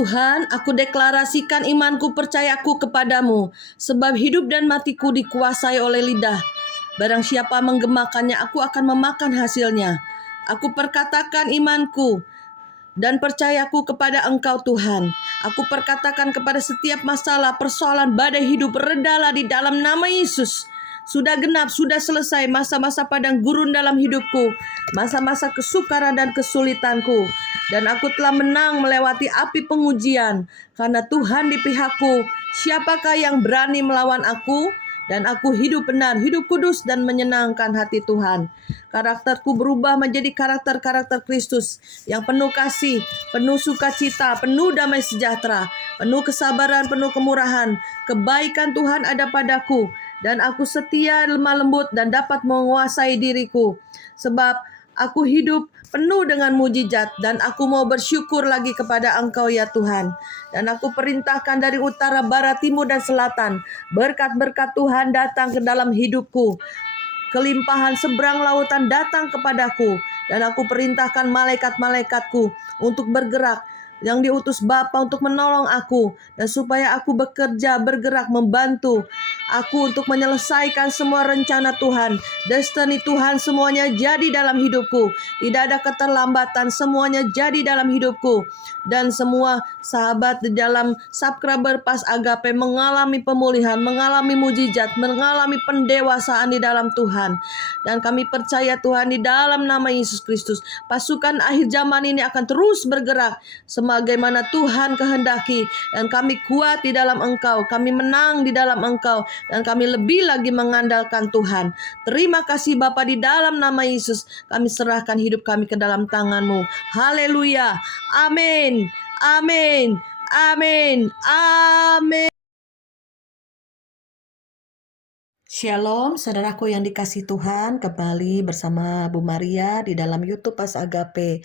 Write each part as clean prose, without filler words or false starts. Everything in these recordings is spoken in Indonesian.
Tuhan, aku deklarasikan imanku, percayaku kepadamu, sebab hidup dan matiku dikuasai oleh lidah. Barang siapa menggemakannya, aku akan memakan hasilnya. Aku perkatakan imanku dan percayaku kepada Engkau Tuhan. Aku perkatakan kepada setiap masalah, persoalan, badai hidup, redalah di dalam nama Yesus. Sudah genap, sudah selesai masa-masa padang gurun dalam hidupku, masa-masa kesukaran dan kesulitanku. Dan aku telah menang melewati api pengujian, karena Tuhan di pihakku. Siapakah yang berani melawan aku? Dan aku hidup benar, hidup kudus dan menyenangkan hati Tuhan. Karakterku berubah menjadi karakter-karakter Kristus yang penuh kasih, penuh sukacita, penuh damai sejahtera, penuh kesabaran, penuh kemurahan. Kebaikan Tuhan ada padaku, dan aku setia, lemah lembut, dan dapat menguasai diriku. Sebab aku hidup penuh dengan mujizat, dan aku mau bersyukur lagi kepada Engkau ya Tuhan. Dan aku perintahkan dari utara, barat, timur, dan selatan, berkat-berkat Tuhan datang ke dalam hidupku. Kelimpahan seberang lautan datang kepadaku, dan aku perintahkan malaikat-malaikatku untuk bergerak, yang diutus Bapa untuk menolong aku, dan supaya aku bekerja, bergerak, membantu aku untuk menyelesaikan semua rencana Tuhan, destiny Tuhan semuanya jadi dalam hidupku. Tidak ada keterlambatan, semuanya jadi dalam hidupku. Dan semua sahabat di dalam subscriber Pas Agape mengalami pemulihan, mengalami mujizat, mengalami pendewasaan di dalam Tuhan. Dan kami percaya Tuhan, di dalam nama Yesus Kristus, pasukan akhir zaman ini akan terus bergerak sebagaimana Tuhan kehendaki. Dan kami kuat di dalam Engkau, kami menang di dalam Engkau, dan kami lebih lagi mengandalkan Tuhan. Terima kasih Bapa, di dalam nama Yesus kami serahkan hidup kami ke dalam tangan-Mu. Haleluya. Amin. Amin. Amin. Amin. Shalom, saudaraku yang dikasih Tuhan, kembali bersama Bu Maria di dalam YouTube Pas Agape.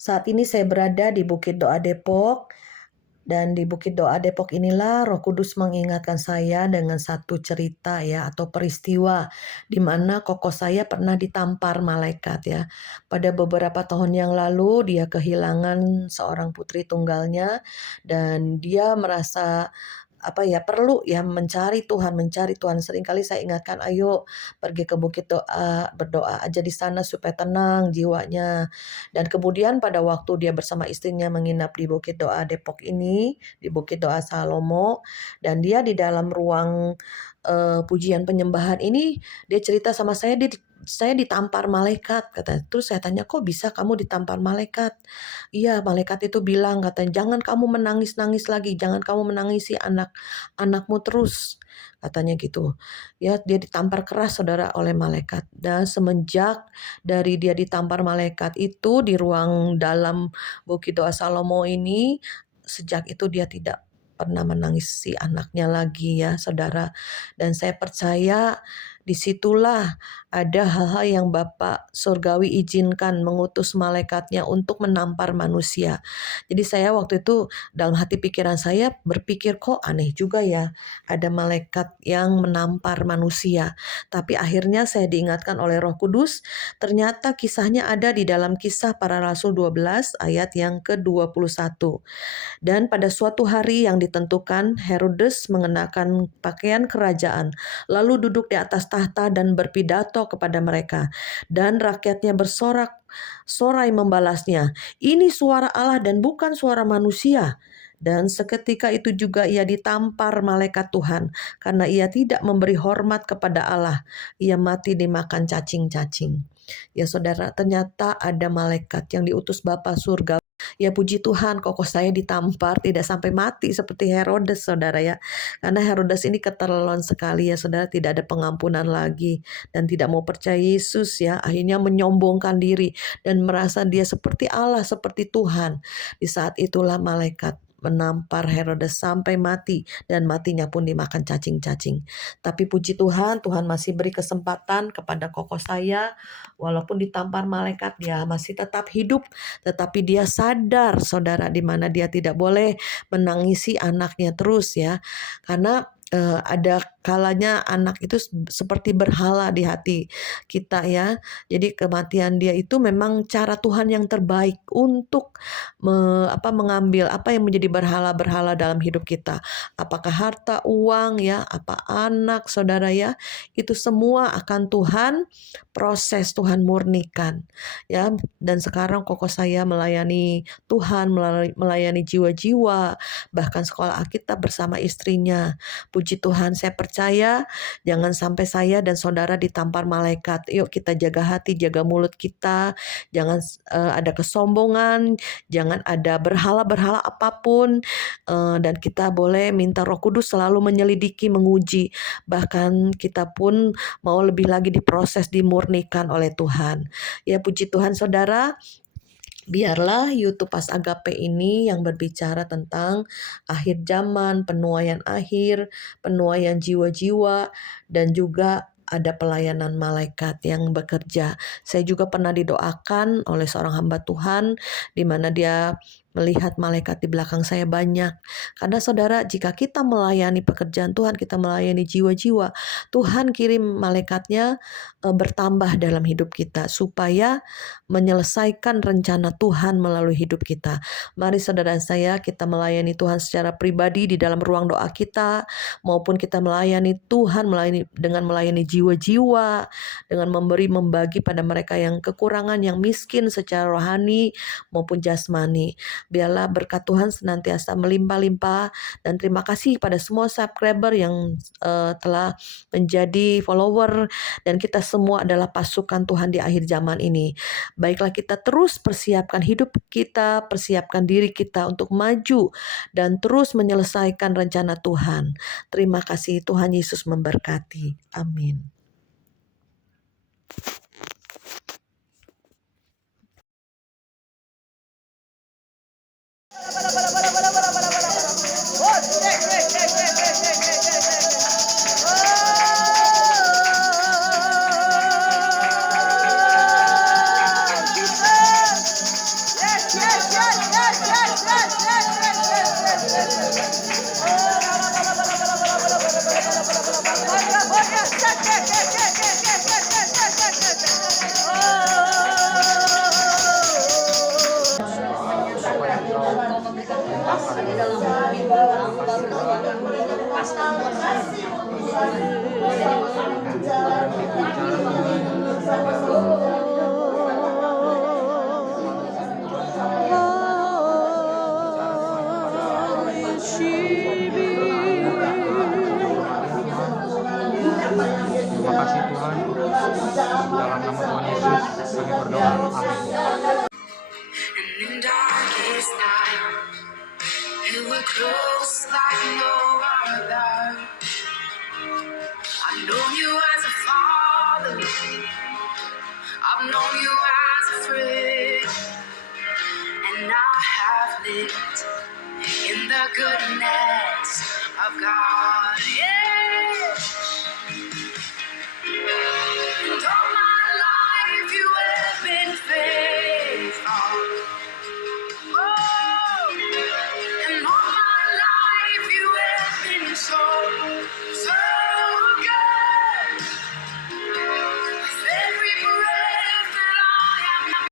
Saat ini saya berada di Bukit Doa Depok, dan di Bukit Doa Depok inilah Roh Kudus mengingatkan saya dengan satu cerita ya, atau peristiwa di mana koko saya pernah ditampar malaikat ya. Pada beberapa tahun yang lalu dia kehilangan seorang putri tunggalnya, dan dia merasa perlu ya mencari Tuhan. Seringkali saya ingatkan, ayo pergi ke bukit doa, berdoa aja di sana supaya tenang jiwanya. Dan kemudian pada waktu dia bersama istrinya menginap di Bukit Doa Depok ini, di Bukit Doa Salomo, dan dia di dalam ruang pujian penyembahan ini, dia cerita sama saya, saya ditampar malaikat katanya. Terus saya tanya, kok bisa kamu ditampar malaikat? Iya, malaikat itu bilang, katanya, jangan kamu menangis-nangis lagi, jangan kamu menangisi anakmu terus, katanya gitu. Ya, dia ditampar keras saudara oleh malaikat. Dan semenjak dari dia ditampar malaikat itu di ruang dalam Bukit Doa Salomo ini, sejak itu dia tidak pernah menangisi anaknya lagi ya saudara. Dan saya percaya disitulah ada hal-hal yang Bapa Surgawi izinkan, mengutus malaikatnya untuk menampar manusia. Jadi saya waktu itu dalam hati pikiran saya berpikir, kok aneh juga ya ada malaikat yang menampar manusia. Tapi akhirnya saya diingatkan oleh Roh Kudus, ternyata kisahnya ada di dalam Kisah Para Rasul 12 ayat yang ke-21. Dan pada suatu hari yang ditentukan, Herodes mengenakan pakaian kerajaan, lalu duduk di atas tahta dan berpidato kepada mereka. Dan rakyatnya bersorak-sorai membalasnya, ini suara Allah dan bukan suara manusia. Dan seketika itu juga ia ditampar malaikat Tuhan, karena ia tidak memberi hormat kepada Allah. Ia mati dimakan cacing-cacing. Ya saudara, ternyata ada malaikat yang diutus Bapa Surga. Ya puji Tuhan, koko saya ditampar tidak sampai mati seperti Herodes saudara ya. Karena Herodes ini keterlaluan sekali ya saudara, tidak ada pengampunan lagi dan tidak mau percaya Yesus ya. Akhirnya menyombongkan diri dan merasa dia seperti Allah, seperti Tuhan. Di saat itulah malaikat menampar Herodes sampai mati, dan matinya pun dimakan cacing-cacing. Tapi puji Tuhan, Tuhan masih beri kesempatan kepada koko saya, walaupun ditampar malaikat dia masih tetap hidup, tetapi dia sadar saudara di mana dia tidak boleh menangisi anaknya terus ya. Karena ada kalanya anak itu seperti berhala di hati kita ya. Jadi kematian dia itu memang cara Tuhan yang terbaik untuk mengambil apa yang menjadi berhala-berhala dalam hidup kita. Apakah harta, uang ya, apa anak, saudara ya, itu semua akan Tuhan proses, Tuhan murnikan ya. Dan sekarang koko saya melayani Tuhan, melayani jiwa-jiwa, bahkan sekolah Alkitab bersama istrinya. Puji Tuhan, saya percaya jangan sampai saya dan saudara ditampar malaikat. Yuk kita jaga hati, jaga mulut kita. Jangan ada kesombongan, jangan ada berhala-berhala apapun. Dan kita boleh minta Roh Kudus selalu menyelidiki, menguji. Bahkan kita pun mau lebih lagi diproses, dimurnikan oleh Tuhan. Ya puji Tuhan saudara. Biarlah YouTube Pas Agape ini yang berbicara tentang akhir zaman, penuaian akhir, penuaian jiwa-jiwa, dan juga ada pelayanan malaikat yang bekerja. Saya juga pernah didoakan oleh seorang hamba Tuhan, di mana dia melihat malaikat di belakang saya banyak. Karena saudara, jika kita melayani pekerjaan Tuhan, kita melayani jiwa-jiwa, Tuhan kirim malaikatnya bertambah dalam hidup kita, supaya menyelesaikan rencana Tuhan melalui hidup kita. Mari saudara saya, kita melayani Tuhan secara pribadi di dalam ruang doa kita, maupun kita melayani Tuhan dengan melayani jiwa-jiwa, dengan membagi pada mereka yang kekurangan, yang miskin secara rohani maupun jasmani. Biarlah berkat Tuhan senantiasa melimpah-limpah, dan terima kasih pada semua subscriber yang telah menjadi follower, dan kita semua adalah pasukan Tuhan di akhir zaman ini. Baiklah, kita terus persiapkan hidup kita, persiapkan diri kita untuk maju dan terus menyelesaikan rencana Tuhan. Terima kasih, Tuhan Yesus memberkati. Amin. Terima kasih Tuhan, dalam nama Tuhan Yesus kami berdoa, amin. I've known you as a friend, and I have lived in the goodness of God. Yeah.